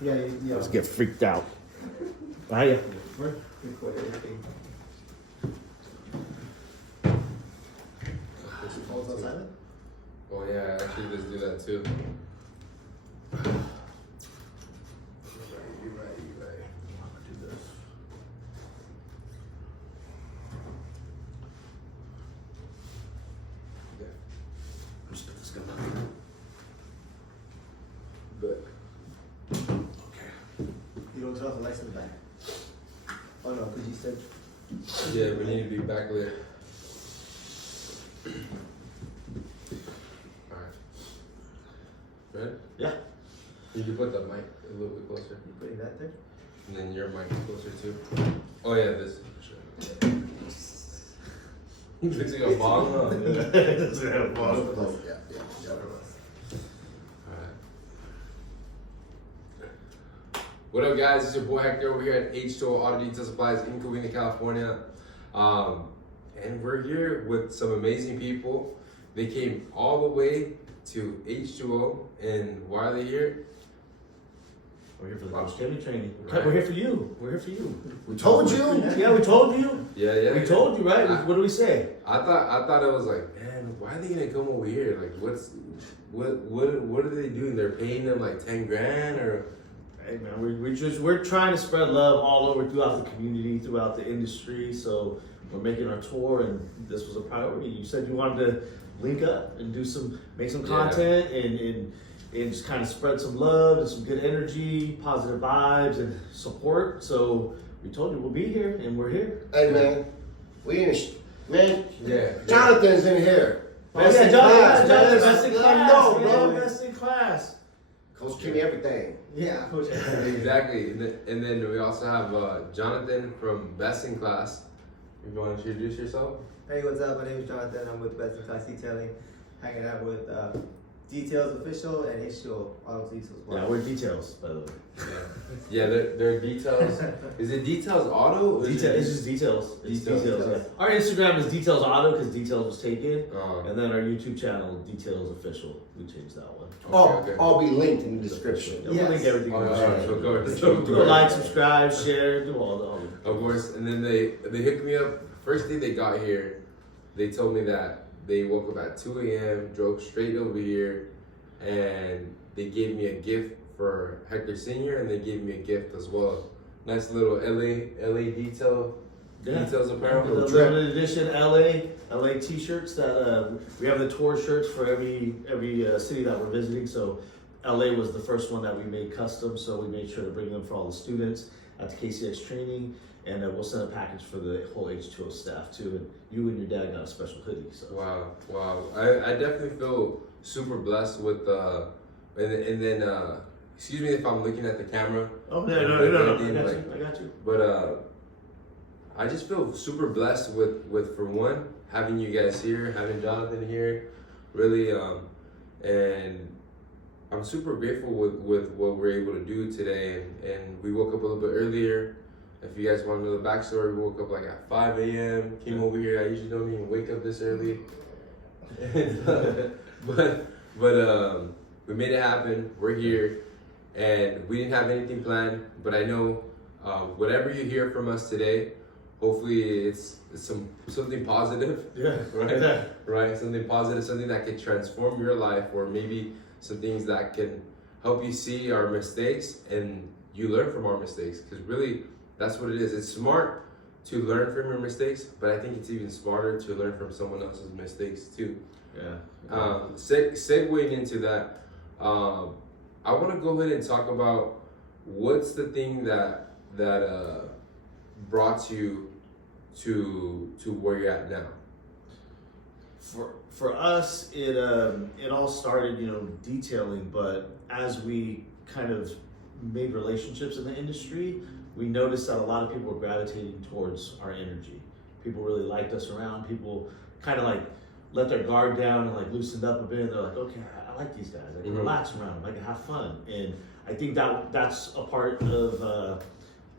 Yeah. Let's get freaked out. Hiya. Record everything. Phones on silent? Oh yeah, actually let's do that too. You're right. Do this. Yeah. Just put this gun down. But Okay. You don't tell us the lights in the back? Oh no, because you said... yeah, we need to be back later. Alright. Ready? Yeah. You can put the mic a little bit closer. You putting that there? And then your mic closer too. Oh yeah, this. Sure. Looks like a bong. Huh? Yeah. Alright. What up, guys? It's your boy Hector over here at H2O Auto Detail Supplies in Covina, California. And we're here with some amazing people. They came all the way to H2O, and why are they here? We're here for the Koche Chemie training. Right. We're here for you. We're here for you. We told you! Yeah, we told you. Yeah. We told you, right? I- What do we say? I thought it was like, man, why are they gonna come over here? Like, what are they doing? They're paying them like 10 grand or? Hey man, we're trying to spread love all over throughout the community, throughout the industry. So we're making our tour, and this was a priority. You said you wanted to link up and make some content, and just kind of spread some love and some good energy, positive vibes, and support. So we told you we'll be here, and we're here. Hey man, man, Yeah. Jonathan's in here. Oh yeah, Jonathan, man. best in Let him class, know, man, bro. best in class. Coach Chemie everything. Yeah. Exactly. And then we also have Jonathan from Best in Class. If you want to introduce yourself. Hey, what's up? My name is Jonathan. I'm with Best in Class Detailing. Hanging out with Details Official and H2O Auto Details. Yeah, we're details, by the way. Yeah, they're details. Is it Details Auto? Or is Detail, it- it's just details. It's Details. details. Yeah. Our Instagram is Details Auto because Details was taken, Oh, and then our YouTube channel Details Official. We changed that one. okay. All be linked in the description. Yeah, we'll link everything. Oh, in the yeah, description. so Do a like, subscribe, share, do all the. Of course, and then they hooked me up. First day they got here, they told me that they woke up at 2 a.m., drove straight over here, and they gave me a gift for Hector Senior, and they gave me a gift as well. Nice little LA details apparel. The limited edition LA T-shirts that we have the tour shirts for every city that we're visiting. So LA was the first one that we made custom, so we made sure to bring them for all the students at the KCX training, and we'll send a package for the whole H2O staff too. And you and your dad got a special hoodie. So Wow. I definitely feel super blessed with and then excuse me if I'm looking at the camera. oh no, I got you. But I just feel super blessed with for one, having you guys here, having Jonathan here, really, and I'm super grateful with what we're able to do today. And we woke up a little bit earlier. If you guys want to know the backstory, we woke up like at 5 a.m., came over here. I usually don't even wake up this early. but we made it happen. We're here, and we didn't have anything planned, but I know whatever you hear from us today, hopefully it's something positive. Yeah. Right? Right? Something positive, something that can transform your life, or maybe some things that can help you see our mistakes and you learn from our mistakes. Because really, that's what it is. It's smart to learn from your mistakes, but I think it's even smarter to learn from someone else's mistakes too. Yeah. Segueing into that, I want to go ahead and talk about what's the thing that brought you to where you're at now. For us, it all started, detailing, but as we kind of made relationships in the industry, we noticed that a lot of people were gravitating towards our energy. People really liked us around. People kind of like let their guard down and like loosened up a bit. And they're like, okay, I like these guys. I can relax around them. I can have fun. And I think that's a part of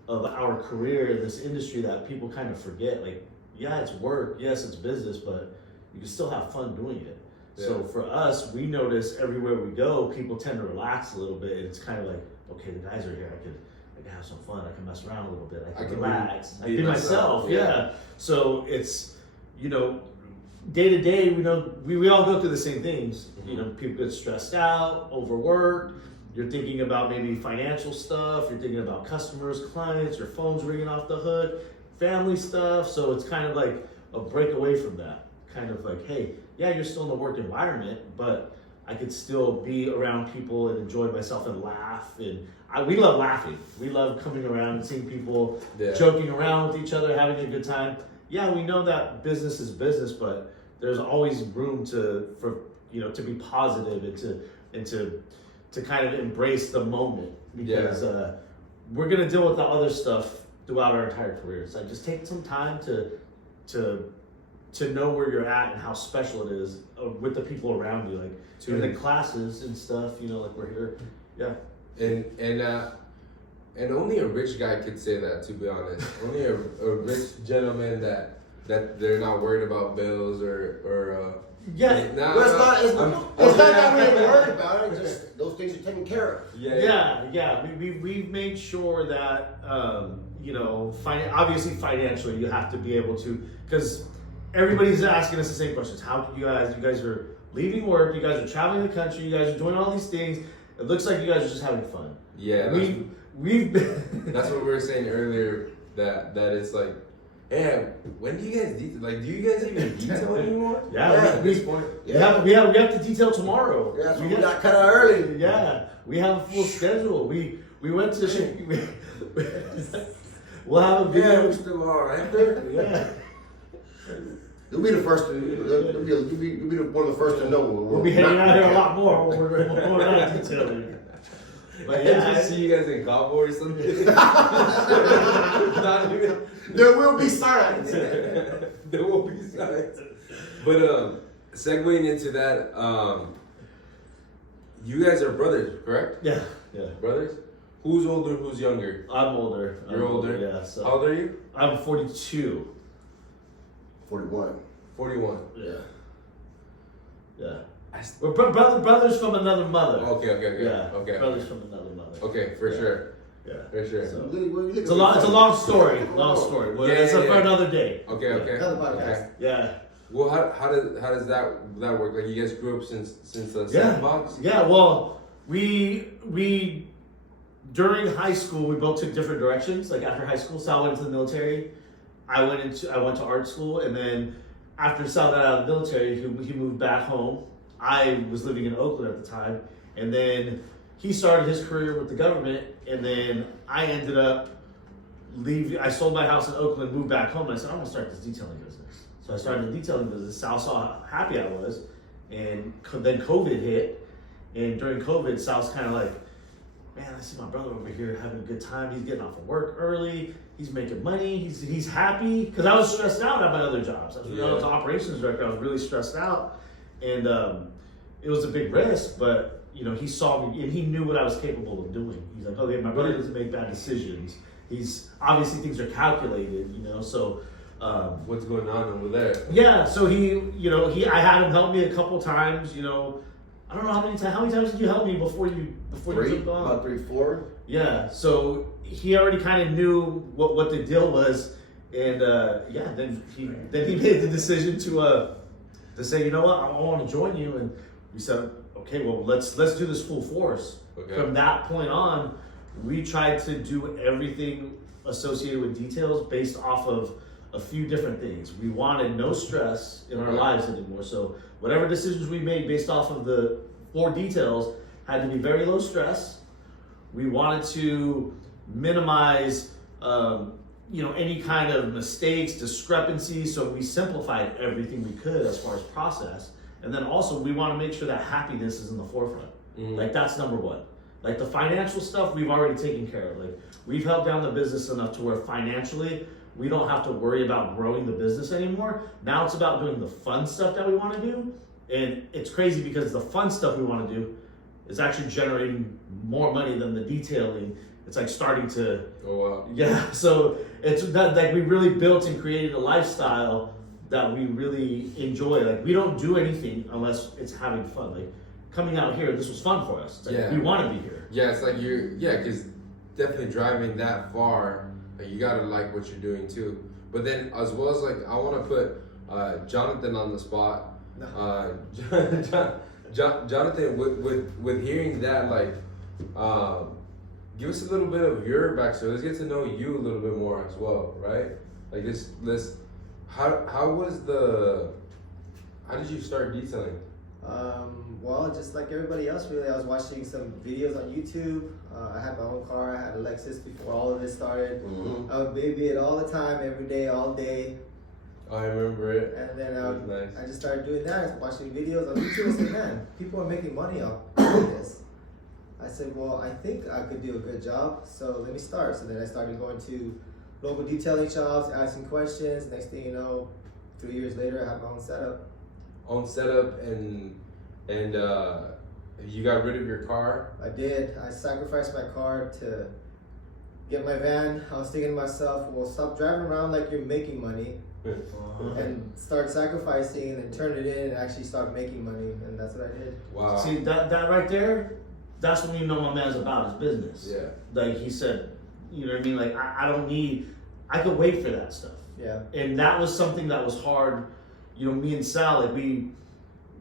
our career in this industry that people kind of forget. Like, yeah, it's work. Yes, it's business, but you can still have fun doing it. Yeah. So for us, we notice everywhere we go, people tend to relax a little bit. And it's kind of like, okay, the guys are here. I can have some fun. I can mess around a little bit. I can can relax. I be can be myself. yeah. Yeah. So it's, you know, day to day, we all go through the same things. Mm-hmm. You know, people get stressed out, overworked. You're thinking about maybe financial stuff. You're thinking about customers, clients. Your phone's ringing off the hook, family stuff. So it's kind of like a break away from that. Kind of like, hey, yeah, you're still in the work environment, but I could still be around people and enjoy myself and laugh. And we love laughing. We love coming around and seeing people joking around with each other, having a good time. Yeah, we know that business is business, but there's always room to be positive and to kind of embrace the moment, because we're gonna deal with the other stuff throughout our entire careers. Like, just take some time to know where you're at and how special it is with the people around you, like in the classes and stuff. You know, like we're here, And only a rich guy could say that, to be honest. Only a rich gentleman that they're not worried about bills or It's not that we ain't worried about it. Just those things are taken care of. We've made sure that obviously financially you have to be able to, because everybody's asking us the same questions. How can you guys are leaving work, you guys are traveling the country, you guys are doing all these things. It looks like you guys are just having fun. Yeah, we've been that's what we were saying earlier, that it's like, hey, when do you guys do you guys even detail anymore? At this point. We have to detail tomorrow. Yeah, so we got cut out early. Yeah, we have a full schedule. We went to we'll have a video. Yeah, we still are, ain't there? Yeah. You'll be the first to. You'll be one of the first to know. We'll be hanging out here a lot more when we're not detailing. But I yeah, just see you guys in Cabo or something. There will be signs. There will be signs. But segueing into that, you guys are brothers, correct? Yeah. Brothers? Who's older? Who's younger? I'm older. You're older. Yeah. So how old are you? I'm 42. 41. 41. Yeah. We're brothers from another mother. Okay. Yeah. Okay. Brothers from another mother. Okay, for sure. Yeah. For sure. So, it's a long story. Long story. Well, it's for another day. Okay. Another podcast. Yeah. Well, how does that work? Like, you guys grew up since the sandbox? Yeah. Well, we during high school we both took different directions. Like, after high school, Sal went into the military. I went to art school, and then after Sal got out of the military, he moved back home. I was living in Oakland at the time, and then he started his career with the government, and then I ended up leaving. I sold my house in Oakland, moved back home, and I said, I'm gonna start this detailing business. So I started the detailing business. Sal saw how happy I was, and then COVID hit, and during COVID, Sal's kind of like, man, I see my brother over here having a good time. He's getting off of work early. He's making money. He's happy. Because I was stressed out at my other jobs. I was an operations director. I was really stressed out, and it was a big risk. But he saw me, and he knew what I was capable of doing. He's like, okay, my brother doesn't make bad decisions. He's obviously things are calculated. So. What's going on over there? Yeah. So I had him help me a couple times. I don't know how many times did you help me before you took on? About 3, 4. Yeah, so he already kind of knew what the deal was, and then he made the decision to say, you know what, I want to join you, and we said, okay, well let's do this full force. Okay. From that point on, we tried to do everything associated with details based off of a few different things. We wanted no stress in our lives anymore, so whatever decisions we made based off of the 4 details had to be very low stress. We wanted to minimize, any kind of mistakes, discrepancies, so we simplified everything we could as far as process. And then also, we want to make sure that happiness is in the forefront. Mm-hmm. Like, that's number one. Like, the financial stuff, we've already taken care of. Like, we've held down the business enough to where financially, we don't have to worry about growing the business anymore. Now it's about doing the fun stuff that we want to do. And it's crazy because the fun stuff we want to do is actually generating more money than the detailing. It's like starting to. Oh wow. Yeah. So it's that, like, we really built and created a lifestyle that we really enjoy. Like, we don't do anything unless it's having fun. Like, coming out here, this was fun for us. It's like, Yeah. we want to be here. Yeah, it's like because definitely driving that far, like, you gotta like what you're doing too. But then as well as like, I want to put Jonathan on the spot. Jonathan, with hearing that, like, give us a little bit of your backstory. Let's get to know you a little bit more as well, right? Like how did you start detailing? Well, just like everybody else, really. I was watching some videos on YouTube. I had my own car. I had a Lexus before all of this started. Mhm. I would baby it all the time, every day, all day. I remember it. And then That was nice. I just started doing that, watching videos on YouTube. I said, man, people are making money off doing this. I said, well, I think I could do a good job, so let me start. So then I started going to local detailing shops, asking questions. Next thing you know, 3 years later, I have my own setup. On setup and you got rid of your car. I did. I sacrificed my car to get my van. I was thinking to myself, well, stop driving around like you're making money and start sacrificing and then turn it in and actually start making money. And that's what I did. Wow. See, that right there, that's when you know my man's about his business. Yeah. Like he said, you know what I mean? Like, I could wait for that stuff. Yeah. And that was something that was hard. You know, me and Sal, like we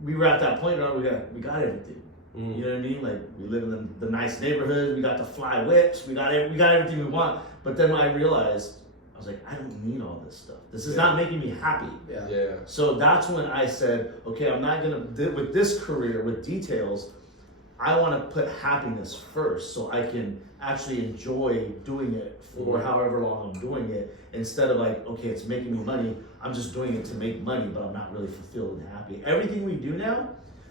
were at that point where we got everything. You know what I mean? Like, we live in the nice neighborhood. We got the fly whips. We got everything we want. But then I realized, I was like, I don't need all this stuff. This is not making me happy. Yeah. Yeah. So that's when I said, okay, I'm not gonna with this career with details. I want to put happiness first, so I can actually enjoy doing it for however long I'm doing it, instead of like, okay, it's making me money. I'm just doing it to make money, but I'm not really fulfilled and happy. Everything we do now,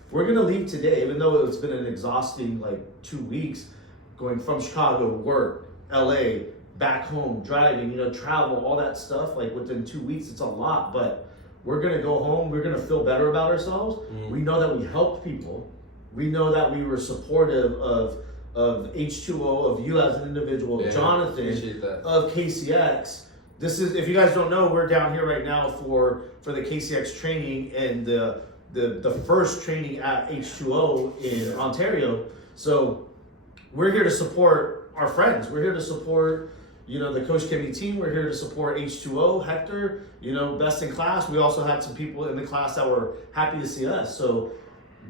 we're gonna leave today, even though it's been an exhausting like 2 weeks, going from Chicago, work, LA, back home, driving, you know, travel, all that stuff. Like within 2 weeks, it's a lot, but we're gonna go home. We're gonna feel better about ourselves. We know that we helped people. We know that we were supportive of H2O, of you as an individual, of Jonathan, of KCX. This is, if you guys don't know, we're down here right now for the KCX training and the first training at H2O in Ontario. So we're here to support our friends. We're here to support, you know, the Koche Chemie team. We're here to support H2O, Hector, you know, best in class. We also had some people in the class that were happy to see us. So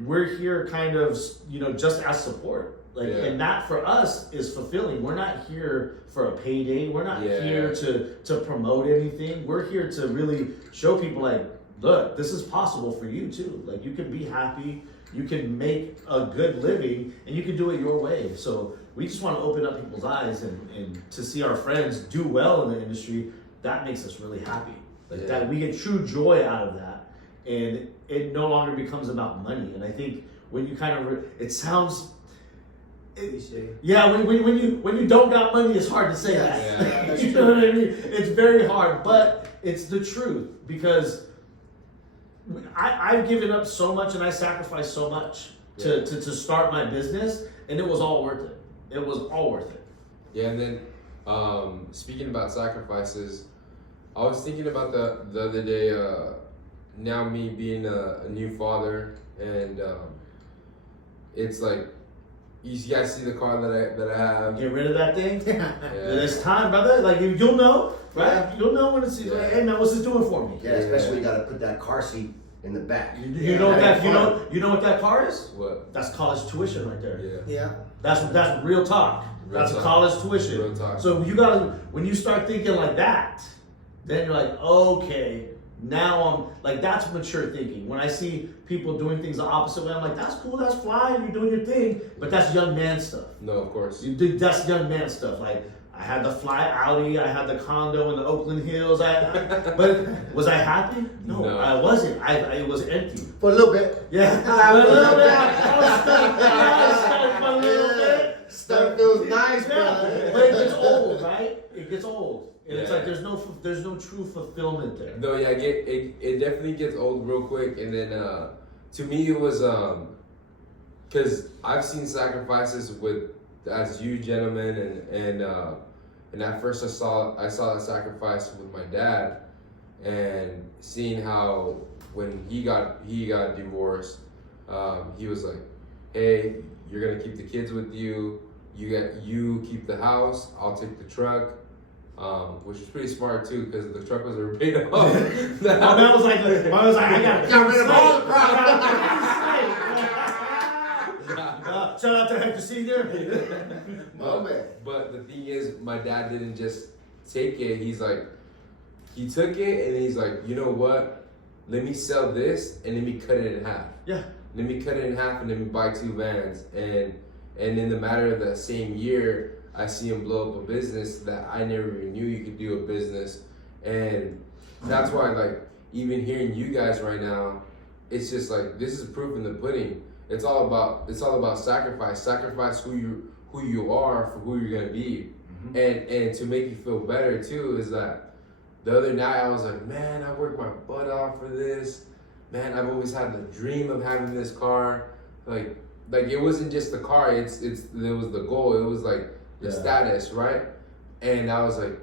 we're here kind of, you know, just as support. Like, and that for us is fulfilling. We're not here for a payday. We're not here to promote anything. We're here to really show people, like, look, this is possible for you too. Like, you can be happy, you can make a good living, and you can do it your way. So we just want to open up people's eyes and to see our friends do well in the industry. That makes us really happy. Like that, we get true joy out of that, and it no longer becomes about money. And I think when you kind of, it sounds. Cliche. Yeah, when you don't got money, it's hard to say that. You know what I mean? It's very hard, but it's the truth, because I've given up so much and I sacrificed so much to start my business, and it was all worth it. It was all worth it. Yeah, and then speaking about sacrifices, I was thinking about the other day. Now me being a new father, and it's like, you guys see the car that I have. Get rid of that thing. It's time, brother. Like, you'll know, right? Yeah. You'll know when it's like, hey man, what's this doing for me? Yeah, especially when you gotta put that car seat in the back. You know what that you know what that car is? What? That's college tuition right there. Yeah. That's real talk. That's talk. a college tuition. Real talk. So you gotta, when you start thinking like that, then you're like, okay, now I'm like, that's mature thinking. When I see people doing things the opposite way, I'm like, that's cool, that's fine, you're doing your thing, but that's young man stuff. No, of course. That's young man stuff. Like, I had the fly Audi, I had the condo in the Oakland Hills. But was I happy? No. I wasn't. It was empty. For a little bit. Yeah, a little bit. I was a little bit. Stuff feels nice, brother. But it gets old, right? It gets old, and it's like there's no true fulfillment there. No, yeah, it definitely gets old real quick, and then to me it was because I've seen sacrifices as you gentlemen, and at first I saw that sacrifice with my dad, and seeing how when he got divorced, he was like, hey, you're gonna keep the kids with you. You keep the house. I'll take the truck. Which is pretty smart too, because the truck was already paid off. My man was like, I got rid of all the shout out to Hector Senior. Oh, man. But the thing is, my dad didn't just take it. He took it and he's like, you know what? Let me sell this and let me cut it in half. Yeah. Let me cut it in half and let me buy 2 vans. And in the matter of the same year, I see him blow up a business that I never even knew you could do a business. And that's why, like, even hearing you guys right now, it's just like, this is proof in the pudding. It's all about sacrifice. Sacrifice who you are for who you're gonna be. Mm-hmm. And to make you feel better too is that the other night I was like, man, I worked my butt off for this. Man, I've always had the dream of having this car. Like it wasn't just the car, it was the goal. It was like the status, right? And I was like,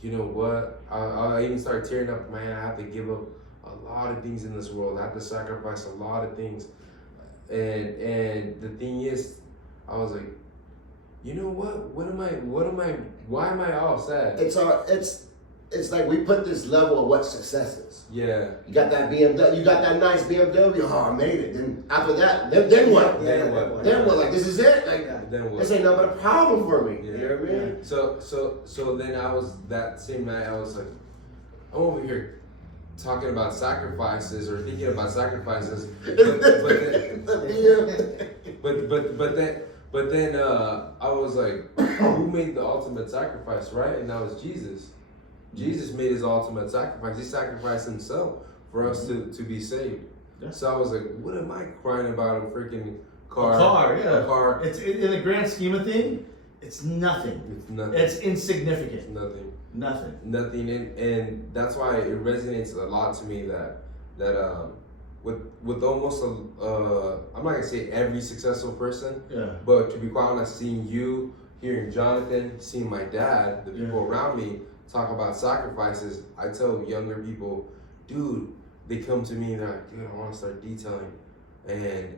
you know what? I even started tearing up, man, I have to give up a lot of things in this world. I have to sacrifice a lot of things. And the thing is, I was like, you know what? Why am I all sad? It's like we put this level of what success is. Yeah. You got that BMW, you got that nice BMW, oh, I made it. Then after that, then what? Then what? Then what? Like, this is it? Like, then what? this ain't nothing but a problem for me. Yeah. You know what I mean? So then I was, that same night, I was like, I'm over here talking about sacrifices or thinking about sacrifices. But then I was like, who made the ultimate sacrifice, right? And that was Jesus. Jesus made his ultimate sacrifice. He sacrificed himself for us to be saved. Yeah. So I was like, what am I crying about a freaking car? A car, yeah. A car. It's in the grand scheme of things, it's nothing. It's nothing. It's insignificant. It's nothing. Nothing. And that's why it resonates a lot to me that with almost I'm not gonna say every successful person, but to be quite honest, seeing you, hearing Jonathan, seeing my dad, the people around me talk about sacrifices, I tell younger people, dude, they come to me and they're like, dude, I want to start detailing, and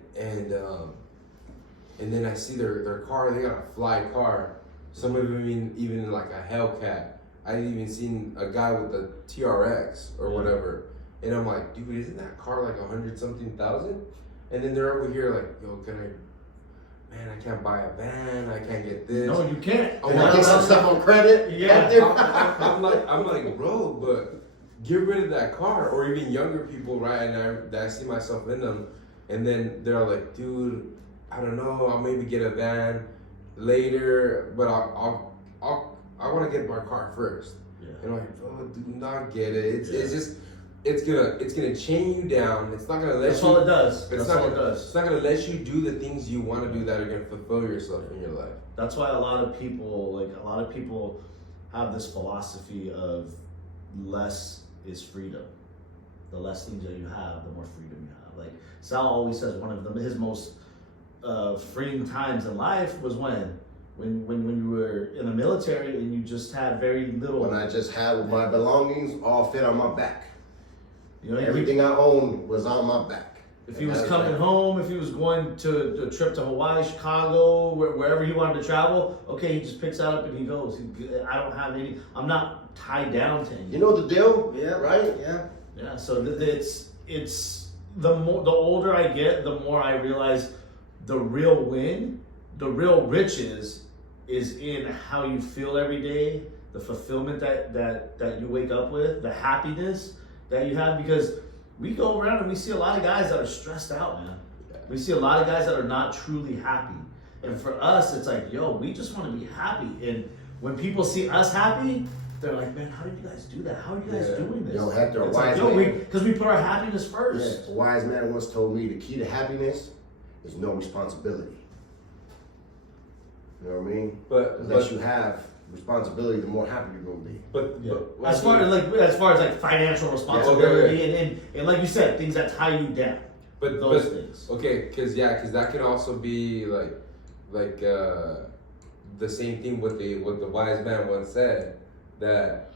then I see their car, they got a fly car. Some of them even like a Hellcat. I've even seen a guy with a TRX or whatever. And I'm like, dude, isn't that car like 100-something thousand? And then they're over here like, yo, man, I can't buy a van, I can't get this. No, you can't. I want to get some stuff on credit. Yeah. I'm like, bro, but get rid of that car. Or even younger people, right? And I see myself in them. And then they're like, dude, I don't know, I'll maybe get a van later, but I want to get my car first. Yeah. And I'm like, bro, do not get it. It's just, it's gonna chain you down. It's not gonna let That's all it does. It's not gonna let you do the things you want to do that are gonna fulfill yourself in your life. That's why a lot of people have this philosophy of less is freedom. The less things that you have, the more freedom you have. Like Sal always says, one of his most freeing times in life was when you were in the military and you just had very little. When I just had my belongings all fit on my back. You know, everything I owned was on my back. If he was coming home, if he was going to a trip to Hawaii, Chicago, wherever he wanted to travel, okay, he just picks that up and he goes. I don't have any. I'm not tied down to anything. You know the deal? Yeah. Right? Yeah. Yeah. So it's the older I get, the more I realize the real win, the real riches is in how you feel every day, the fulfillment that you wake up with, the happiness that you have, because we go around and we see a lot of guys that are stressed out, man. We see a lot of guys that are not truly happy. And for us, it's like, yo, we just want to be happy. And when people see us happy, they're like, man, how did you guys do that? How are you guys doing this? Yo, Hector, a wise man. man. Because we put our happiness first. Yeah, a wise man once told me the key to happiness is no responsibility. You know what I mean? But the less you have responsibility, the more happy you're gonna be. But as far as financial responsibility and like you said, things that tie you down. But those things. Okay, because that could also be like the same thing what the wise man once said, that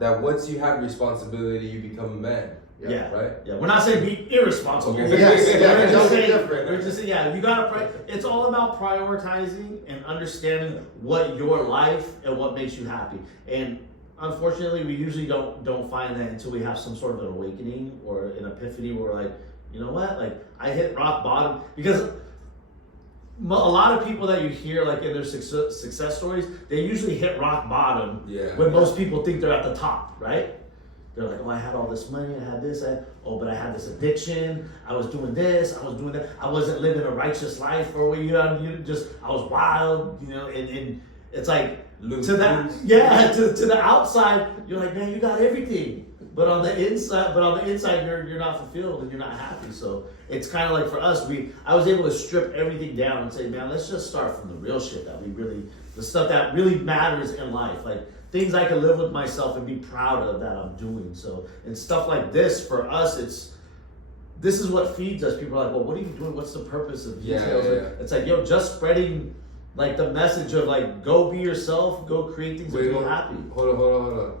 once you have responsibility, you become a man. Yeah. Right? Yeah, we're not saying be irresponsible. Okay. Yes, yeah, We're just totally saying, different. we're just saying, yeah, you gotta. It's all about prioritizing and understanding what your life and what makes you happy. And unfortunately, we usually don't find that until we have some sort of an awakening or an epiphany where we're like, you know what, like I hit rock bottom. Because a lot of people that you hear like in their success stories, they usually hit rock bottom when most people think they're at the top, right? They're like, oh, I had all this money, I had this, but I had this addiction, I was doing this, I was doing that, I wasn't living a righteous life, or I was wild, and it's like, to the outside, you're like, man, you got everything. But on the inside, you're not fulfilled and you're not happy. So it's kind of like for us, I was able to strip everything down and say, man, let's just start from the real shit the stuff that really matters in life. Like things I can live with myself and be proud of that I'm doing. So, and stuff like this, for us, this is what feeds us. People are like, well, what are you doing? What's the purpose of details? It's like, just spreading like the message of like, go be yourself, go create things and be happy. Hold on.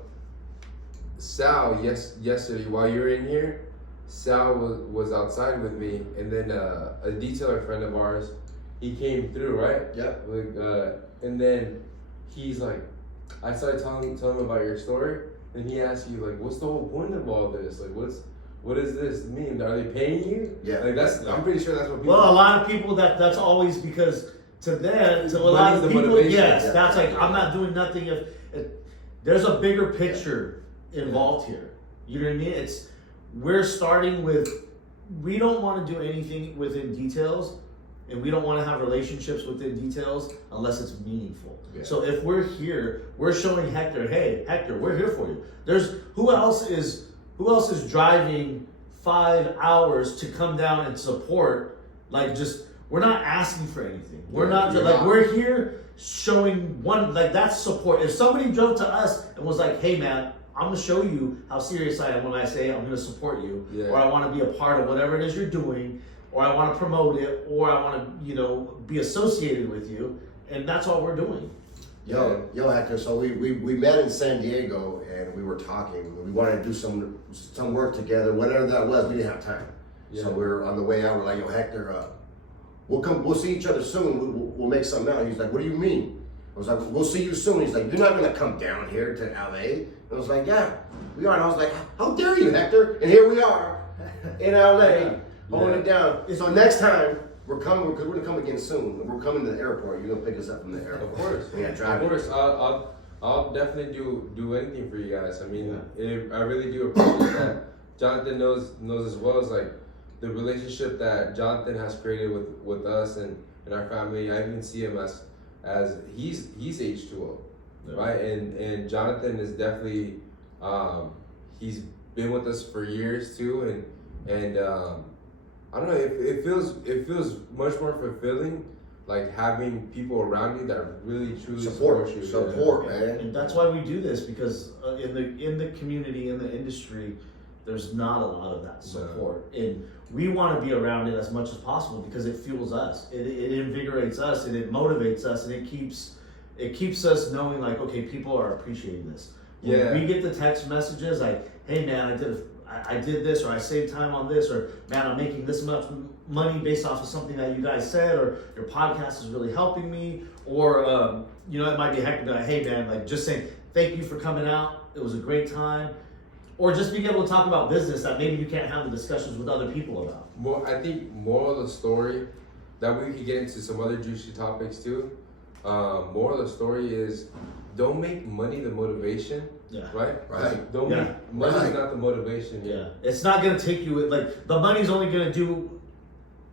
Sal, yesterday while you were in here, Sal was outside with me, and then a detailer friend of ours, he came through, right? Yep. And then he's like, I started telling him about your story, and he asked you like, what's the whole point of all this? Like, what does this mean? Are they paying you? Yeah. Like I'm pretty sure that's what people. Well, a lot of people that's always because to them, to a lot of the people, motivation. yes, that's like I'm not doing nothing if there's a bigger picture involved here. You know what I mean? We're starting with, we don't want to do anything within details, and we don't want to have relationships within details unless it's meaningful. Yeah. So if we're here, we're showing Hector, hey, Hector, we're here for you. Who else is driving 5 hours to come down and support? Like, we're not asking for anything. We're here showing that's support. If somebody drove to us and was like, hey man, I'm gonna show you how serious I am when I say I'm gonna support you, or I want to be a part of whatever it is you're doing, or I want to promote it, or I want to, be associated with you, and that's all we're doing. Yo, Hector. So we met in San Diego, and we were talking. We wanted to do some work together, whatever that was. We didn't have time, so we were on the way out. We're like, yo, Hector, we'll see each other soon. We'll make something out. He's like, what do you mean? I was like, we'll see you soon. He's like, you're not gonna come down here to LA. I was like, yeah, we are. And I was like, how dare you, Hector? And here we are in LA, holding it down. So next time we're coming, because we're gonna come again soon. We're coming to the airport. You're gonna pick us up from the airport. Of course. Drive. Of course. I'll definitely do anything for you guys. I mean, I really do appreciate that. Jonathan knows as well as like the relationship that Jonathan has created with us and our family. I even see him as he's H2O. Right, and Jonathan is definitely he's been with us for years too, and I don't know, it feels much more fulfilling, like having people around you that really truly support you. Support, man. And that's why we do this, because in the community, in the industry, there's not a lot of that support, and we want to be around it as much as possible because it fuels us, it invigorates us, and it motivates us, and it keeps us knowing like, okay, people are appreciating this. When we get the text messages like, hey man, I did this, or I saved time on this, or man, I'm making this much money based off of something that you guys said, or your podcast is really helping me, or it might be Hector like, hey man, like just saying thank you for coming out, it was a great time, or just being able to talk about business that maybe you can't have the discussions with other people about. Well, I think moral of the story, that we could get into some other juicy topics too. Moral of the story is, don't make money the motivation. Yeah. Right. Right. Don't make money is not the motivation. Yeah. It's not gonna take you like the money's only gonna do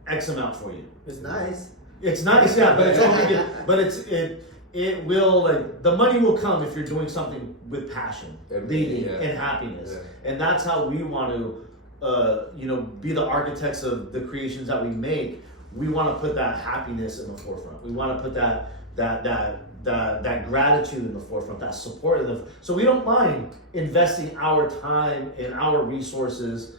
X amount for you. It's nice. It's nice, yeah, but it's only it will, like, the money will come if you're doing something with passion, leading, and happiness, and that's how we want to, be the architects of the creations that we make. We want to put that happiness in the forefront. We want to put that gratitude in the forefront, that support so we don't mind investing our time and our resources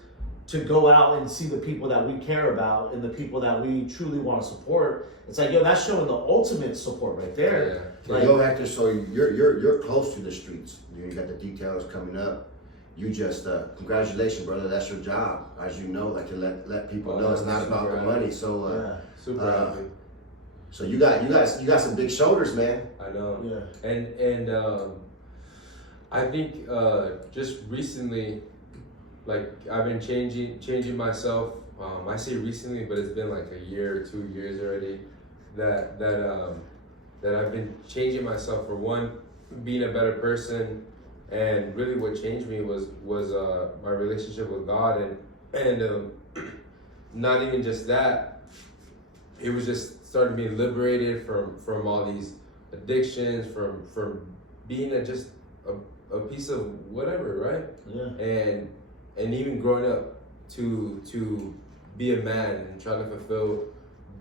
to go out and see the people that we care about and the people that we truly want to support. It's like, that's showing the ultimate support right there. Hector, so you're close to the streets. You got the details coming up, you just congratulations, brother. That's your job, as you know, like to let people know it's not about the money. So super happy. so you got some big shoulders, man. I know. Yeah. And I think just recently, like I've been changing myself. I say recently, but it's been like a year or 2 years already. That I've been changing myself. For one, being a better person, and really what changed me was my relationship with God, and not even just that. It was just starting being liberated from all these addictions, from being just a piece of whatever, right? Yeah. And even growing up to be a man and trying to fulfill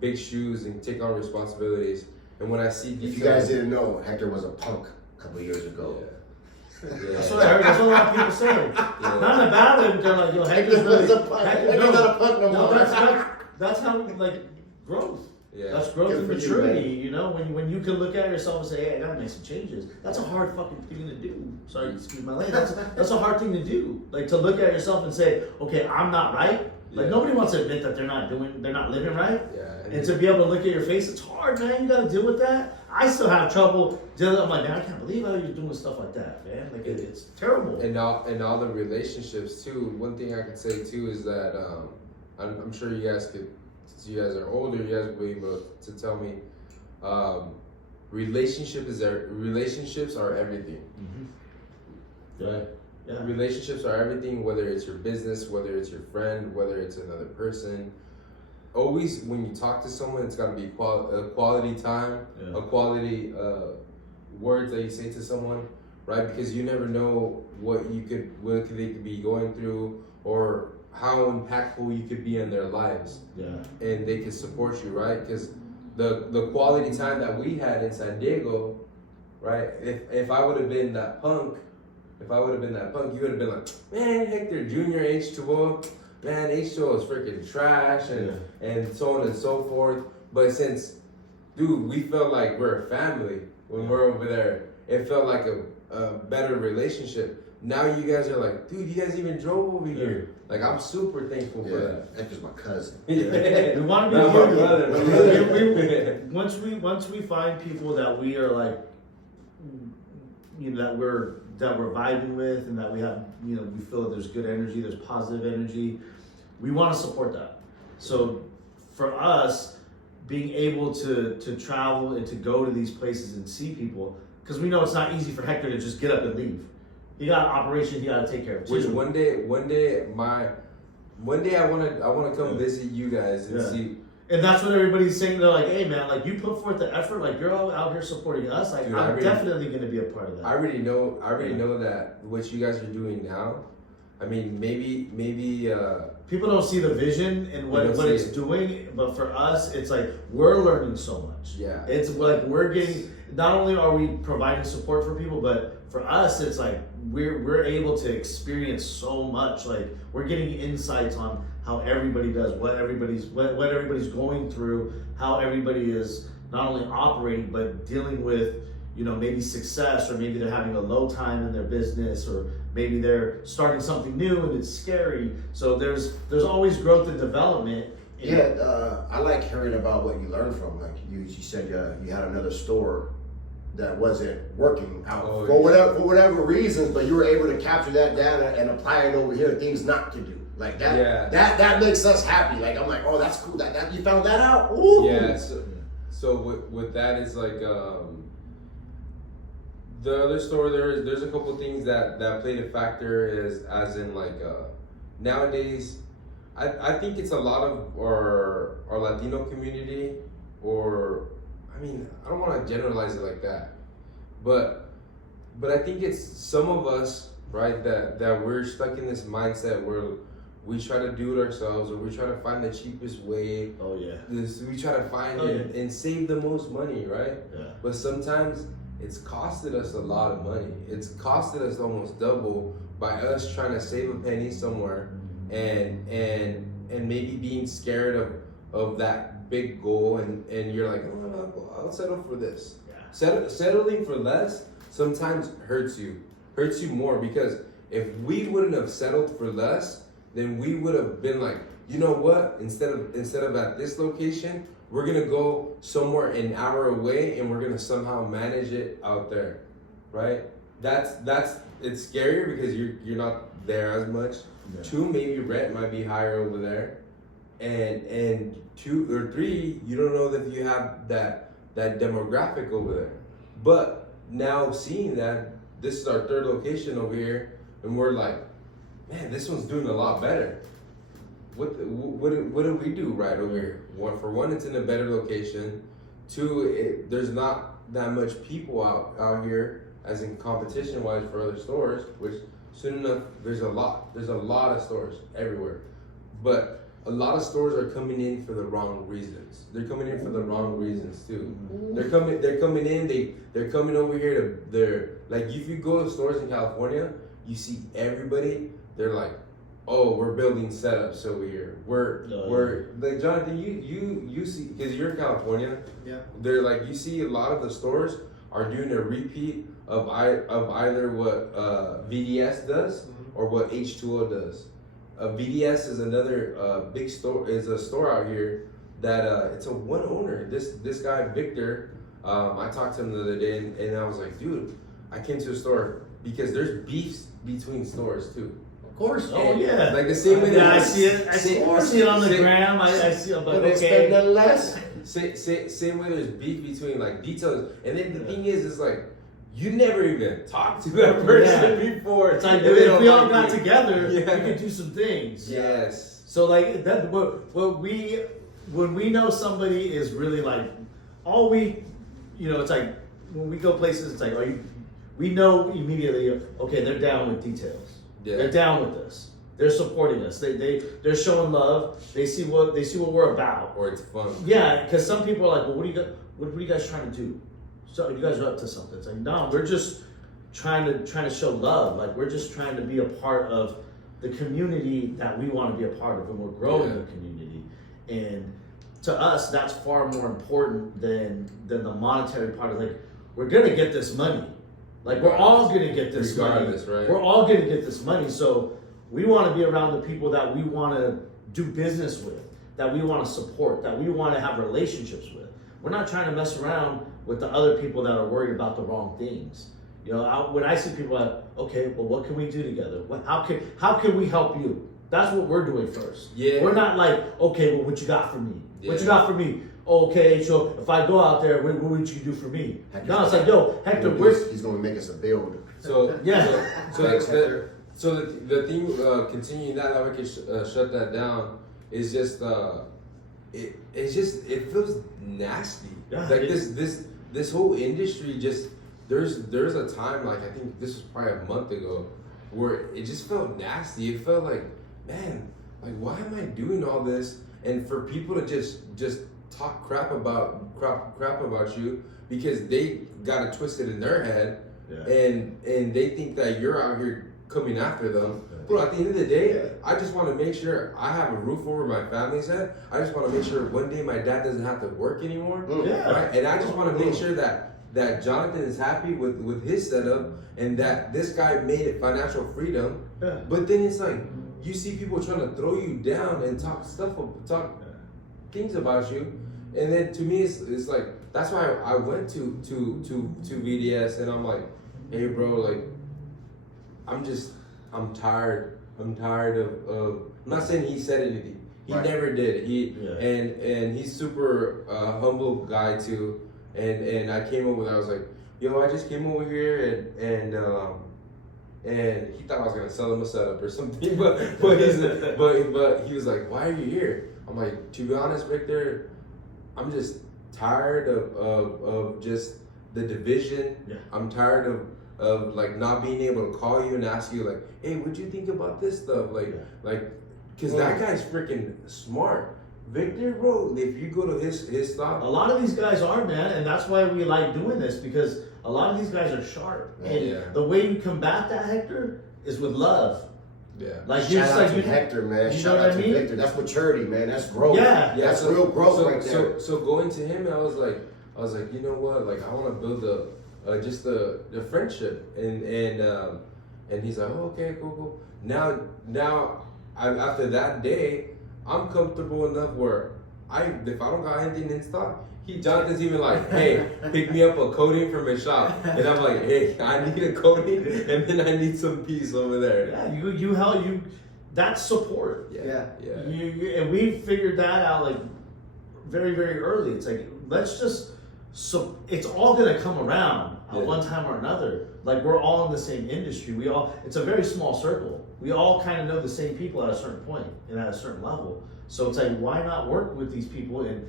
big shoes and take on responsibilities. And when I see details, If you guys didn't know, Hector was a punk a couple of years ago. Yeah. That's what I heard. That's what a lot of people say. Not in a bad way, but they're like, yo, Hector's Hector really, was a punk. Hector's not a punk no more. that's how, like, growth. Yeah. That's growth Good and for you, maturity, man. you know? When you can look at yourself and say, hey, I gotta make some changes. That's a hard fucking thing to do. Sorry, excuse my language. That's a hard thing to do. Like, to look at yourself and say, okay, I'm not right. Like, Yeah. nobody wants to admit that they're not living right. Yeah. And to be able to look at your face, it's hard, man. You gotta deal with that. I still have trouble dealing. I'm like, man, I can't believe how you're doing stuff like that, man. Like, it's terrible. And all the relationships too. One thing I could say too is that I'm sure you guys could, since you guys are older, you guys will be able to tell me. Relationships are everything. Mm-hmm. Yeah. Yeah. Relationships are everything. Whether it's your business, whether it's your friend, whether it's another person. Always, when you talk to someone, it's got to be quality time, Yeah. a quality words that you say to someone, right? Because you never know what they could be going through, or how impactful you could be in their lives, Yeah. and they can support you, right? Because the quality time that we had in San Diego, right? If I would have been that punk, you would have been like, man, Hector Jr. H2O. Man, H2O is freaking trash, and so on and so forth. But since, dude, we felt like we're a family when we're over there. It felt like a better relationship. Now you guys are like, dude, you guys even drove over here. Like, I'm super thankful for that. Hector's my cousin. We want to be Not my here. brother, my brother. Once we find people that we are like, you know, that we're vibing with, and that we have, you know, we feel that there's good energy, there's positive energy, we want to support that. So for us, being able to travel and to go to these places and see people, because we know it's not easy for Hector to just get up and leave. He got an operation he got to take care of too. Which one day I wanna come visit you guys and see. And that's what everybody's saying. They're like, hey man, like, you put forth the effort, like, you're all out here supporting us. Like, Dude, I'm definitely going to be a part of that. I already know that what you guys are doing now. I mean, maybe People don't see the vision and what it's doing, but for us, it's like we're learning so much. Yeah. It's like we're getting, not only are we providing support for people, but for us, it's like we're able to experience so much. Like, we're getting insights on how everybody does, what everybody's going through, how everybody is not only operating but dealing with, you know, maybe success, or maybe they're having a low time in their business, or maybe they're starting something new and it's scary. So there's always growth and development. I like hearing about what you learned from. Like you said, you had another store that wasn't working out for whatever reasons, but you were able to capture that data and apply it over here. Things not to do like that. Yeah. That makes us happy. Like, I'm like, oh, that's cool. That you found that out. Ooh. Yeah. So with that is like the other store. There's a couple things that played a factor, as in like nowadays. I think it's a lot of our Latino community, or I mean, I don't want to generalize it like that, but I think it's some of us, right, that we're stuck in this mindset where we try to do it ourselves, or we try to find the cheapest way. Oh yeah. We try to find it and save the most money, right? Yeah. But sometimes it's costed us a lot of money. It's costed us almost double by us trying to save a penny somewhere, and maybe being scared of that big goal, and you're like, oh no, I'll settle for this. Yeah. Settling for less sometimes hurts you more, because If we wouldn't have settled for less, then we would have been like, you know what? Instead of at this location, we're gonna go somewhere an hour away, and we're gonna somehow manage it out there, right? That's it's scarier because you're not there as much. Yeah. 2, maybe rent might be higher over there, and 2 or 3, you don't know that you have that demographic over there. But now seeing that this is our 3rd location over here, and we're like, man, this one's doing a lot better. What do we do right over here? For one, it's in a better location. 2, there's not that much people out here, as in competition wise for other stores. Which soon enough, there's a lot of stores everywhere, but a lot of stores are coming in for the wrong reasons. They're coming in for the wrong reasons too. They're coming in. They're coming over here they're like, if you go to stores in California, you see everybody. They're like, oh, we're building setups over here. We're like, Jonathan, you see, because you're in California. Yeah. They're like, you see a lot of the stores are doing a repeat of either what VDS does or what H2O does. VDS is another big store. Is a store out here that it's a one owner. This guy Victor, I talked to him the other day, and I was like, dude, I came to the store because there's beefs between stores too. Of course. Oh yeah. Like the same way. Yeah, I see it. I see it on the gram. I see it, but They spend okay. less. Same way there's beef between like details, and then the thing is, it's like you never even talked to that person before. It's like and they if don't we all like got you. together, Yeah. we could do some things. Yes. So like that, when we know somebody is really like, it's like when we go places, it's like, we know immediately, okay, they're down with details. Yeah. They're down with us. They're supporting us. They're showing love. They see what we're about. Or it's fun. Yeah, because some people are like, well, what are you guys trying to do? So you guys are up to something. It's like, no, we're just trying to show love. Like, we're just trying to be a part of the community that we want to be a part of, and we're growing the community. And to us, that's far more important than the monetary part of, like, we're gonna get this money. Like, we're all gonna get this money. Right? We're all gonna get this money. So we want to be around the people that we want to do business with, that we want to support, that we want to have relationships with. We're not trying to mess around with the other people that are worried about the wrong things. When I see people like, okay, well, what can we do together? How can we help you? That's what we're doing first. Yeah. We're not like, okay, well, what you got for me? Yeah. What you got for me? Okay, so if I go out there, what would you do for me? Hector's No, it's like, yo, Hector, He's going to make us a build. So Yeah. So the thing, continuing that we can shut that down, is just it feels nasty. Yeah, Like this whole industry just there's a time, like I think this was probably a month ago, where it just felt nasty. It felt like, man, like why am I doing all this? And for people to just talk crap about you because they got it twisted in their head, and they think that you're out here coming after them. Bro, at the end of the day, I just want to make sure I have a roof over my family's head. I just want to make sure one day my dad doesn't have to work anymore. Yeah. Right? And I just want to make sure that Jonathan is happy with his setup, and that this guy made it financial freedom. Yeah. But then it's like you see people trying to throw you down and talk things about you, and then to me it's like that's why I went to VDS, and I'm like, hey bro, like I'm tired of I'm not saying he said anything. He never did. And he's super humble guy too. And I came over there, I was like, yo, I just came over here and he thought I was gonna sell him a setup or something, but he was like, why are you here? I'm like, to be honest, Victor, I'm just tired of just the division. Yeah. I'm tired of like not being able to call you and ask you like, hey, what'd you think about this stuff? Cause that guy's freaking smart. Victor, bro, if you go to his stop, A lot of these guys are, man, and that's why we like doing this, because a lot of these guys are sharp. And the way you combat that, Hector, is with love. yeah. Like you're Shout just out like to Hector, man. you Shout know out what I to mean? Victor. That's maturity, man. That's growth. Yeah. That's real growth right there. So going to him, I was like, you know what? Like I want to build just the friendship, and And he's like, oh, okay, cool. Now, after that day, I'm comfortable enough where if I don't got anything in stock, Jonathan's even like, hey, pick me up a coating from his shop. And I'm like, hey, I need a coating and then I need some piece over there. Yeah, you help you. That's support. Yeah. And we figured that out like very, very early. It's like, let's just, it's all gonna come around at one time or another. Like we're all in the same industry. It's a very small circle. We all kind of know the same people at a certain point and at a certain level. So it's like, why not work with these people? And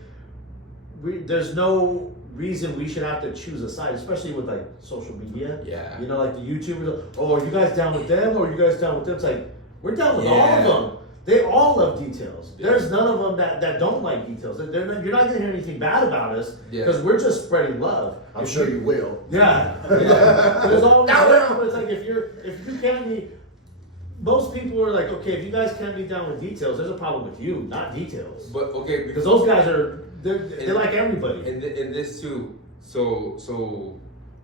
there's no reason we should have to choose a side, especially with like social media. Yeah. You know, like the YouTubers, oh, are you guys down with them or are you guys down with them? It's like, we're down with all of them. They all love details. Yeah. There's none of them that don't like details. You're not going to hear anything bad about us because we're just spreading love. I'm sure you will. Yeah. There's always but it's like if you can't be. Most people are like, okay, if you guys can't be down with details, there's a problem with you, not details. But okay, because those guys they're like everybody. And this too. So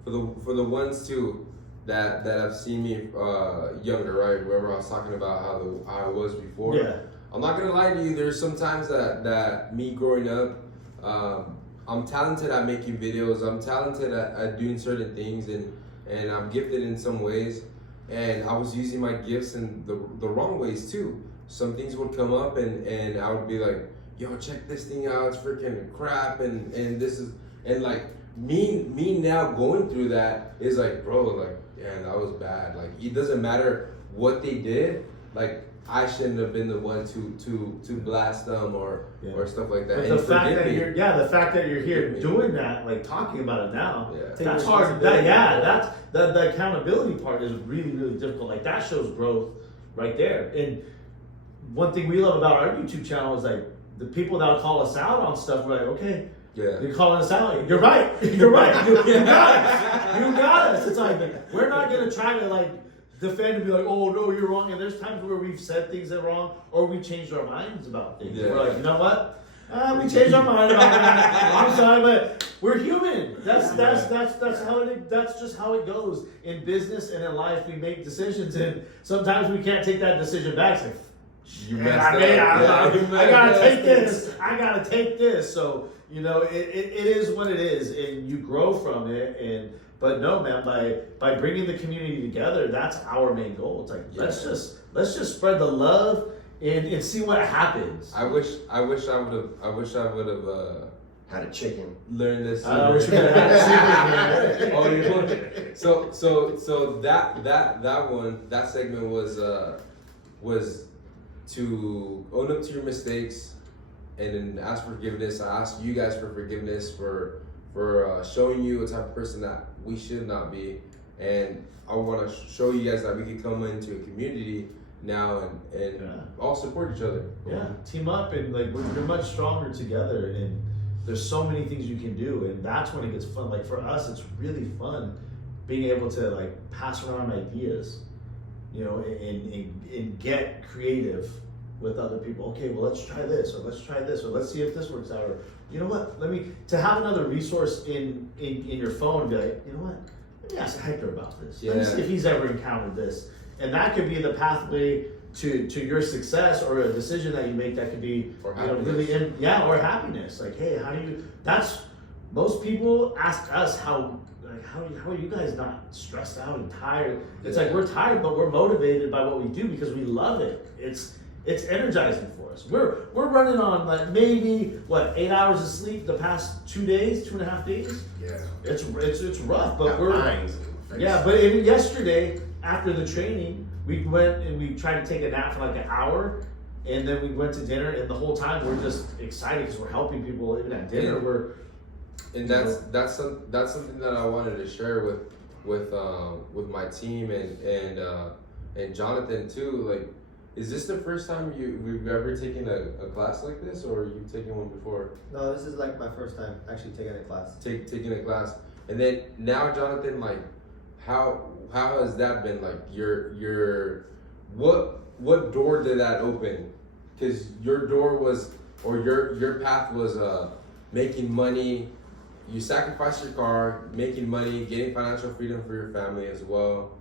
for the ones too that have seen me younger, right? Remember I was talking about how I was before. Yeah. I'm not gonna lie to you. There's sometimes that me growing up, I'm talented at making videos. I'm talented at doing certain things, and I'm gifted in some ways. And I was using my gifts in the wrong ways too. Some things would come up and I would be like, yo, check this thing out, it's freaking crap, and this is, and like me now going through that is like, bro, like, yeah, that was bad. Like, it doesn't matter what they did, like I shouldn't have been the one to blast them or stuff like that. But and the fact that you're here doing that, like talking about it now, that's hard. The accountability part is really, really difficult. Like that shows growth right there. And one thing we love about our YouTube channel is like the people that'll call us out on stuff. We're like, okay, you're calling us out. You're right. You're right. You got us. You got us. It's like we're not gonna try to like defend and be like, oh no, you're wrong. And there's times where we've said things that are wrong or we changed our minds about things. We're like, you know what? We changed our mind about that. I'm sorry, but we're human. That's how it. That's just how it goes in business and in life. We make decisions, and sometimes we can't take that decision back. It's like, I gotta take this. I gotta take this. So you know, it is what it is, and you grow from it. But no, man, by bringing the community together, that's our main goal. It's like let's just spread the love and see what happens. I wish I would have had a chicken. Learned this. I wish we could have chicken. Oh, you want it? So that segment was to own up to your mistakes and then ask for forgiveness. I asked you guys for forgiveness for showing you a type of person that we should not be, and I want to show you guys that we can come into a community now and all support each other. Yeah, team up and like you're much stronger together, and there's so many things you can do, and that's when it gets fun. Like for us, it's really fun being able to like pass around ideas, you know, and get creative with other people. Okay, well let's try this, or let's try this, or let's see if this works out, or you know what? To have another resource in your phone, be like, you know what? Let me ask Hector about this. Let me see if he's ever encountered this, and that could be the pathway to your success or a decision that you make that could be or happiness. Like, hey, how do you? That's most people ask us how are you guys not stressed out and tired? It's like we're tired, but we're motivated by what we do because we love it. It's energizing for us. We're running on like maybe 8 hours of sleep the past 2.5 days. Yeah, it's rough, but but even yesterday after the training, we went and we tried to take a nap for like an hour, and then we went to dinner, and the whole time we're just excited because we're helping people. Even at dinner, that's something that I wanted to share with my team and Jonathan too. Like, is this the first time we've ever taken a class like this, or you've taken one before? No, this is like my first time actually taking a class. Taking a class, and then now, Jonathan, like, how has that been? Like, your what door did that open? Because your door was, or your path was making money. You sacrificed your car, making money, getting financial freedom for your family as well.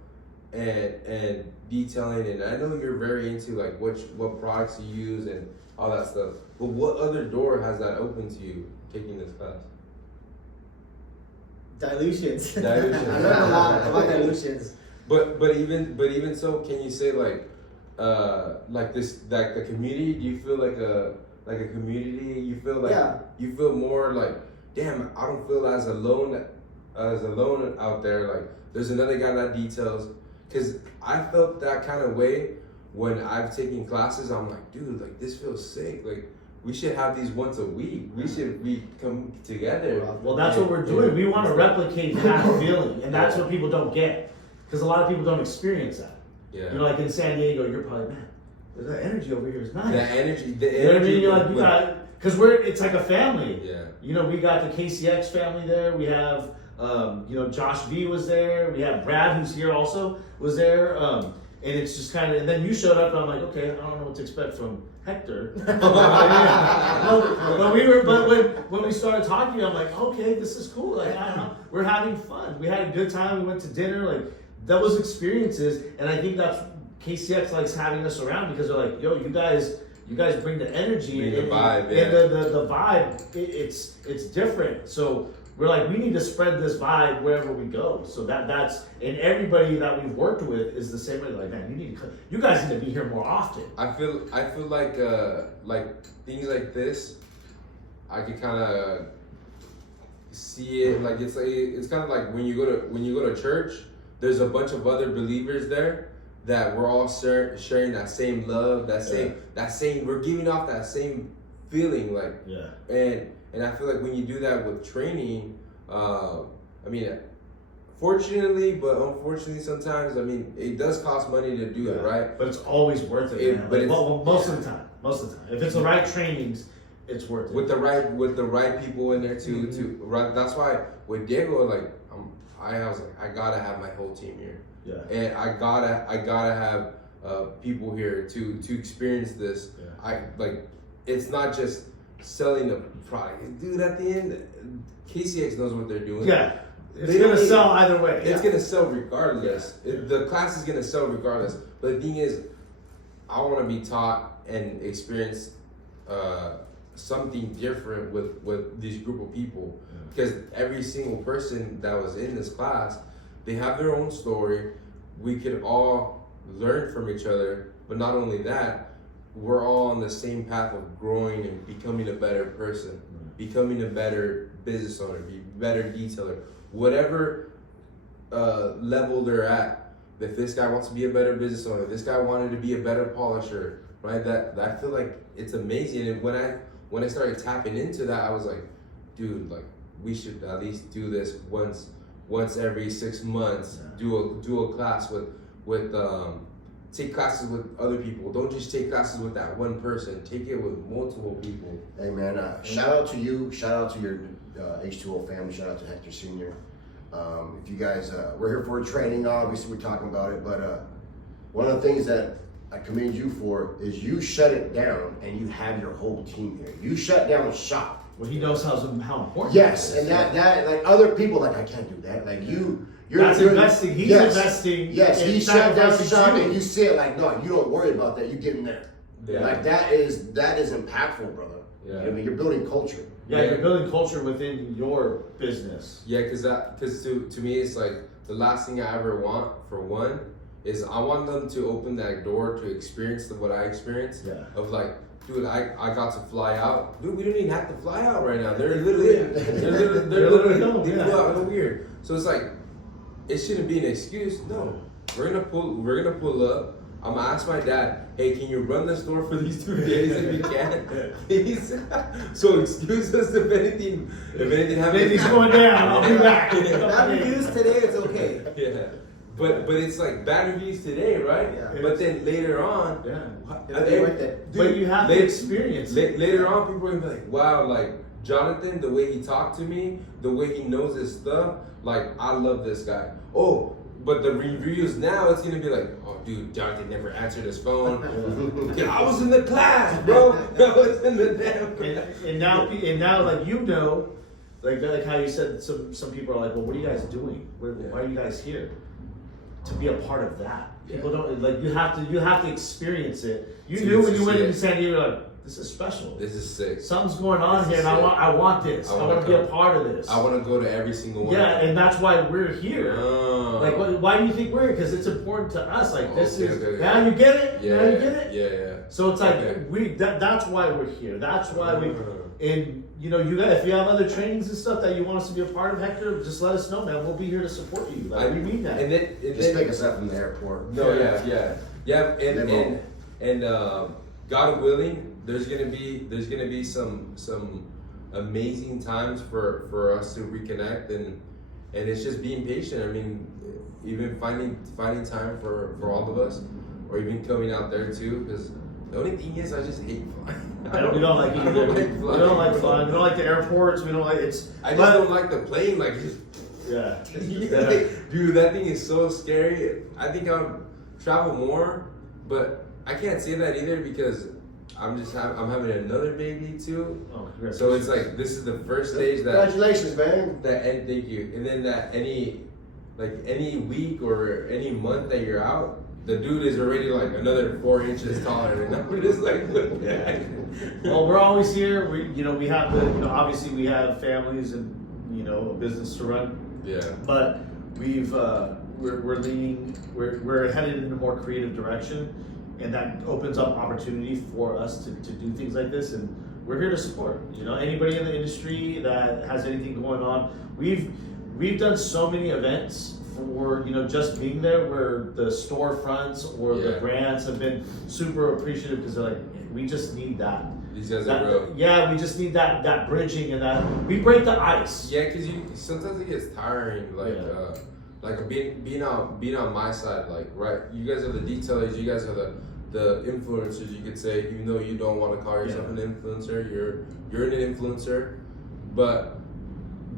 and detailing, and I know you're very into like what products you use and all that stuff. But what other door has that open to you taking this class? Dilutions. Dilutions. I learned a lot about dilutions. But even so, can you say like this, like the community? Do you feel like a community? You feel like you feel more like, damn, I don't feel as alone out there. Like there's another guy that details. Cause I felt that kind of way when I've taken classes. I'm like, dude, like this feels sick. Like we should have these once a week. We come together. Well, that's what we're doing. We want to replicate that feeling, and that's what people don't get, because a lot of people don't experience that. Yeah. You know, like in San Diego, you're probably, man, that energy over here is nice. The energy. You know what I mean? You're like, we got, because it's like a family. Yeah. You know, we got the KCX family there. We have, Josh V was there. We have Brad, who's here also, was there. And it's just kind of, and then you showed up, and I'm like, okay, I don't know what to expect from Hector. But when we started talking, I'm like, okay, this is cool. Like, I don't know, we're having fun. We had a good time. We went to dinner. Like, that was experiences, and I think that's KCX likes having us around, because they're like, yo, you guys bring the energy Bring and the vibe, and the vibe. It's different. So we're like, we need to spread this vibe wherever we go. So that's, and everybody that we've worked with is the same way. Like, man, you guys need to be here more often. I feel like things like this, I can kind of see it. Like it's kind of like when you go to church. There's a bunch of other believers there that we're all sharing that same love, that same we're giving off that same feeling, like and I feel like when you do that with training, I mean, fortunately, but unfortunately sometimes, I mean, it does cost money to do it, right? But it's always worth it. But most of the time, if it's the right trainings, it's worth it. With the right people in there too. Right. That's why with Diego, like I was like, I gotta have my whole team here. Yeah. And I gotta have people here to experience this. Yeah. I like, it's not just selling a product, dude. At the end, KCX knows what they're doing. Yeah. It's gonna sell either way. It's gonna sell regardless. The class is gonna sell regardless. But the thing is, I want to be taught and experience something different with this group of people, because every single person that was in this class, they have their own story. We could all learn from each other, but not only that, we're all on the same path of growing and becoming a better person, becoming a better business owner, be a better detailer, whatever level they're at. If this guy wants to be a better business owner, this guy wanted to be a better polisher, right? That I feel like it's amazing. And when I started tapping into that, I was like, dude, like we should at least do this once every 6 months. Do a class with take classes with other people. Don't just take classes with that one person. Take it with multiple people. Hey man, shout out to you. Shout out to your H2O family. Shout out to Hector Senior. If you guys, we're here for a training. Obviously, we're talking about it, but one of the things that I commend you for is you shut it down and you have your whole team here. You shut down shop. Well, he knows how important. Yes, and that like other people, like I can't do that. Like you're investing. He's investing. Yes, he shut down shop, and you see it like, no, you don't worry about that. You get in there. Yeah. Like that is impactful, brother. Yeah. I mean, you're building culture. Yeah, you're building culture within your business. Yeah, because to me, it's like the last thing I ever want, for one, is I want them to open that door to experience what I experienced. Yeah. Of like, dude, I got to fly out. Dude, we don't even have to fly out right now. They're literally they flew out weird. So it's like, it shouldn't be an excuse. No, we're gonna pull up. I'm gonna ask my dad, hey, can you run the store for these 2 days if you can? Please. So excuse us if anything happens. Anything's going down, I'll be back. Bad reviews today, it's okay. Yeah. But it's like bad reviews today, right? Yeah. But then later on, It'll be worth it. But you have to experience it. Later on, people are gonna be like, wow, like Jonathan, the way he talked to me, the way he knows his stuff, like I love this guy. Oh, but the reviews now, it's gonna be like, oh dude, Jonathan never answered his phone. I was in the class, bro. I was in the damn class. And now, like like how you said, some people are like, well, what are you guys doing? Why are you guys here? to be a part of that. Yeah. People don't like you have to experience it. You To- knew to when you went see into it. San Diego, you're like, this is special. This is sick. Something's going on This here, is and sick. I want this. I I wanna want to be a come. part of this. I want to go to every single one. Yeah, and that's why we're here. Oh. Like, why do you think we're here? Because it's important to us. Like, this Okay, is okay. now you get it. Yeah, Now you get it. yeah. So it's like Okay. that's why we're here. That's why we. Uh-huh. And you know, you guys, if you have other trainings and stuff that you want us to be a part of, Hector, just let us know, man. We'll be here to support you. Like, we mean that. And then, Just pick us up from the airport. No, yeah. Limo. And God willing, there's gonna be some amazing times for us to reconnect, and it's just being patient. I mean, even finding time for all of us, or even coming out there too, because the only thing is I just hate flying. We don't like I either. don't like We don't like flying. We don't like the airports. We don't like it's. I just don't like the plane. Like, Yeah. dude, that thing is so scary. I think I'll travel more, but I can't say that either because I'm having another baby too. Oh, congrats. So it's like this is the first stage that Congratulations, man. and thank you. And then that any week or any month that you're out, the dude is already like another 4 inches taller, and I'm just like, Yeah. Well, we're always here. We have obviously we have families and a business to run. yeah. But we're leaning, we're headed in a more creative direction, and that opens up opportunity for us to do things like this, and we're here to support. Anybody in the industry that has anything going on, we've done so many events for just being there, where the storefronts or the Yeah. brands have been super appreciative because they're like, we just need that. These guys are real. Yeah, we just need that bridging and that we break the ice. Yeah, because sometimes it gets tiring, like Yeah. like being on my side, like right. You guys are the detailers. You guys are the influencers. You could say, even though you don't want to call yourself Yeah. an influencer, you're an influencer. But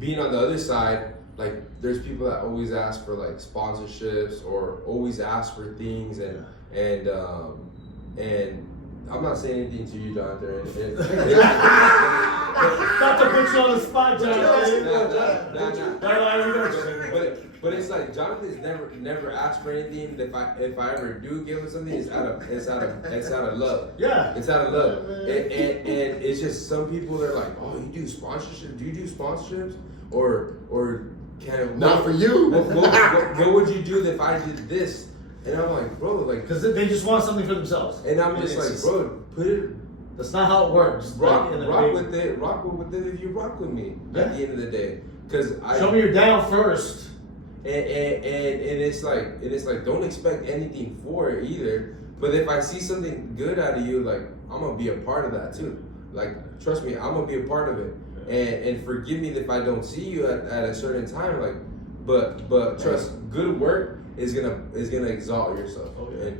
being on the other side, like there's people that always ask for like sponsorships or always ask for things, and I'm not saying anything to you, Jonathan. Not to put you on the spot, Jonathan. Nah. But it's like Jonathan's never asked for anything. If I ever do give him something, it's out of love. Yeah. It's out of love. And it's just some people they're like, oh, you do sponsorships? Do you do sponsorships? Or can Not for you. What would you do if I did this? And I'm like, bro, like, Because they just want something for themselves. and I'm just It's like, bro, put it. That's not how it works. Rock Like, with it. Rock with it if you rock with me. Yeah. At the end of the day, because Show me you're down first. and it's like don't expect anything for it either. But if I see something good out of you, like I'm gonna be a part of that too. Like trust me, I'm gonna be a part of it. And forgive me if I don't see you at a certain time. Like, but trust, good work is gonna exalt yourself. Okay.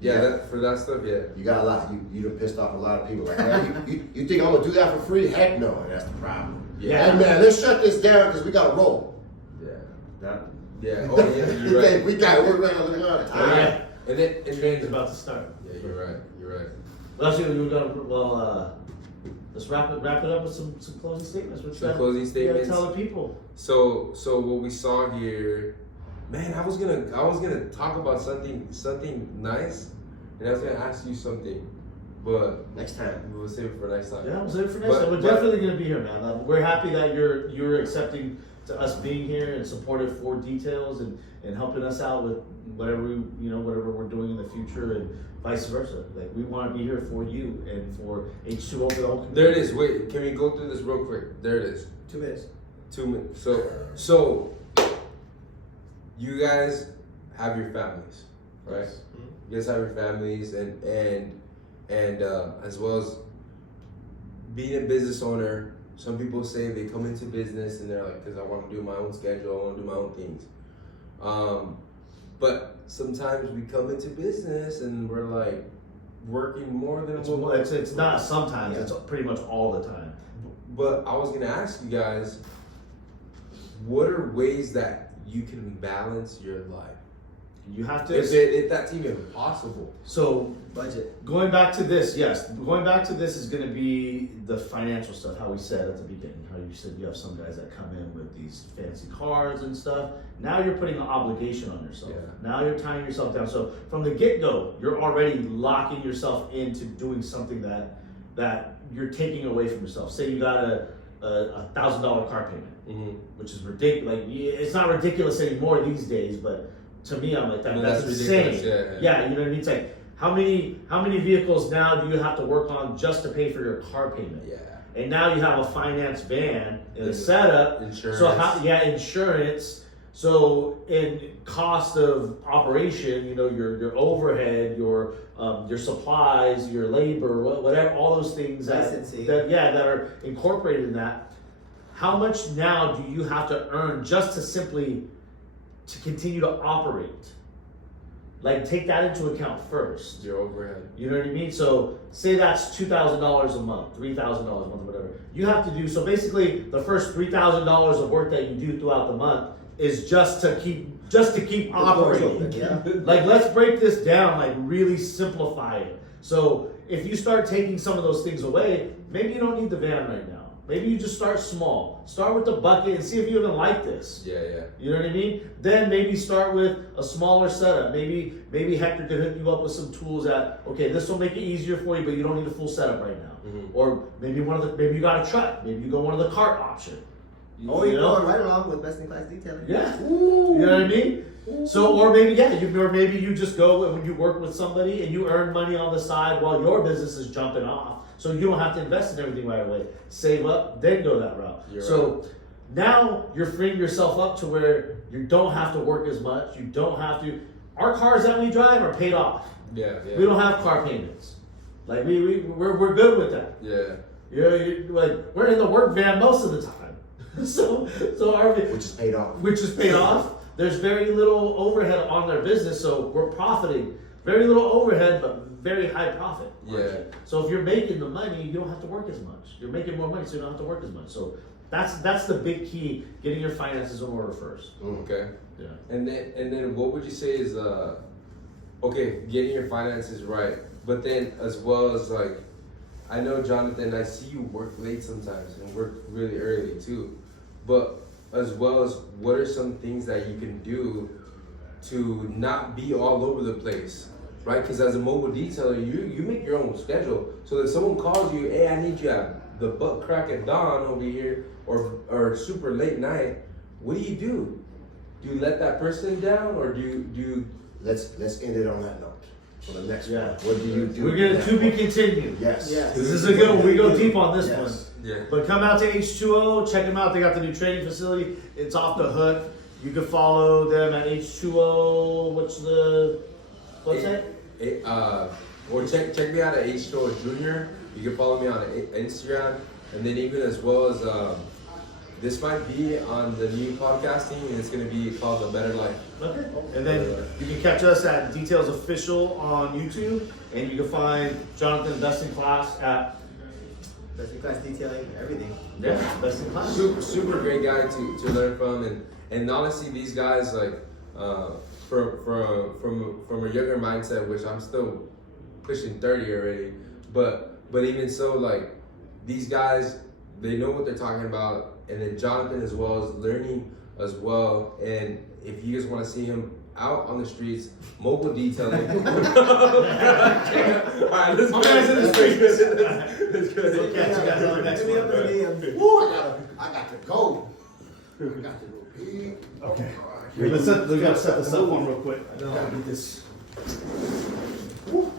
Yeah, that stuff, yeah. You got a lot. You done pissed off a lot of people. Like, man, you think I'm gonna do that for free? Heck no, and that's the problem. Yeah. Hey man, let's shut this down because we gotta roll. Yeah. Nah. Yeah. Oh yeah, you're right. we got we're running out of time. Yeah. And then Train's about to start. yeah, you're right. Well, actually, let's wrap it up with some closing statements. Some closing statements. Tell the people. So what we saw here, man, I was gonna talk about something nice, and I was gonna ask you something, but Next time. we'll save it for next time. Yeah, we'll save it for next But- time. We're but- definitely gonna be here, man. We're happy that you're accepting to us being here and supportive for details and helping us out with whatever we're doing in the future and vice versa. Like we want to be here for you and for H2O for the whole community. There it is. Wait, can we go through this real quick? There it is. 2 minutes. 2 minutes. So you guys have your families, right? You guys have your families, and as well as being a business owner. Some people say they come into business and they're like, because I want to do my own schedule, I want to do my own things. But sometimes we come into business and we're like working more than It's not sometimes. Yeah. It's pretty much all the time. But I was gonna ask you guys, what are ways that you can balance your life? You have to. If that's even possible. So Budget. going back to this, yes, going back to this is going to be the financial stuff. How we said at the beginning, how you said you have some guys that come in with these fancy cars and stuff. Now you're putting an obligation on yourself. Yeah. Now you're tying yourself down. So from the get-go, you're already locking yourself into doing something that you're taking away from yourself. Say you got a $1,000 car payment, which is ridiculous. Like, it's not ridiculous anymore these days, but to me, I'm like, that's ridiculous. insane. Yeah, you know what I mean? It's like, how many vehicles now do you have to work on just to pay for your car payment? Yeah. And now you have a finance van and a setup. Insurance. So insurance. So in cost of operation, you know, your overhead, your supplies, your labor, whatever, all those things that are incorporated in that. How much now do you have to earn just to continue to operate? Like, take that into account first. Your overhead. You know what I mean? So say that's $2,000 a month, $3,000 a month, whatever. You have to do, so basically the first $3,000 of work that you do throughout the month is just to keep operating. Yeah. Like, let's break this down, like really simplify it. So if you start taking some of those things away, maybe you don't need the van right now. Maybe you just start small. Start with the bucket and see if you even like this. Yeah. You know what I mean? Then maybe start with a smaller setup. Maybe Hector could hook you up with some tools that, okay, this will make it easier for you, but you don't need a full setup right now. Or maybe maybe you got a truck. Maybe you go one of the cart option. Or you're going right along with best in class detailing. Yeah. You know what I mean? So, or maybe you just go when you work with somebody and you earn money on the side while your business is jumping off. So you don't have to invest in everything right away. Save up, then go that route. So now you're freeing yourself up to where you don't have to work as much. You don't have to. Our cars that we drive are paid off. Yeah. We don't have car payments. Like we're good with that. Yeah. Like we're in the work van most of the time. so our Which is paid off. There's very little overhead on their business, so we're profiting. Very little overhead, but very high profit. Yeah. So if you're making the money, you don't have to work as much. You're making more money, so you don't have to work as much. So that's the big key: getting your finances in order first. Okay. Yeah. And then what would you say is okay, getting your finances right, but then as well as like, I know Jonathan, I see you work late sometimes and work really early too, but as well as what are some things that you can do to not be all over the place, right? Because as a mobile detailer, you make your own schedule. So that someone calls you, hey, I need you at the butt crack at dawn over here, or super late night. What do? Do you let that person down, or do you? Let's end it on that note. For the next one, what do you do? We're gonna to be continued. Yes. This is a good one. We go deep on this one. Yeah. But come out to H2O, check them out. They got the new training facility. It's off the hook. You can follow them at H2O. What's that? Or check me out at H2O Junior. You can follow me on Instagram, and then even as well as this might be on the new podcasting, and it's gonna be called The Better Life. Okay. And then you can catch us at Details Official on YouTube, and you can find Jonathan Best in Class at Best in class detailing, everything. Best in Class. Super great guy to learn from, and honestly, these guys like from a younger mindset, which I'm still pushing 30 already, but even so, like these guys, they know what they're talking about. And then Jonathan as well is learning as well. And if you guys want to see him out on the streets, mobile detailing. All right, let's go. Let's go. We'll catch you guys on the next Hit me up in the one. DM. Woo, I got to go. I got to go pee. Okay. Oh, We gotta set this up one real quick. I know how to do this. Woo.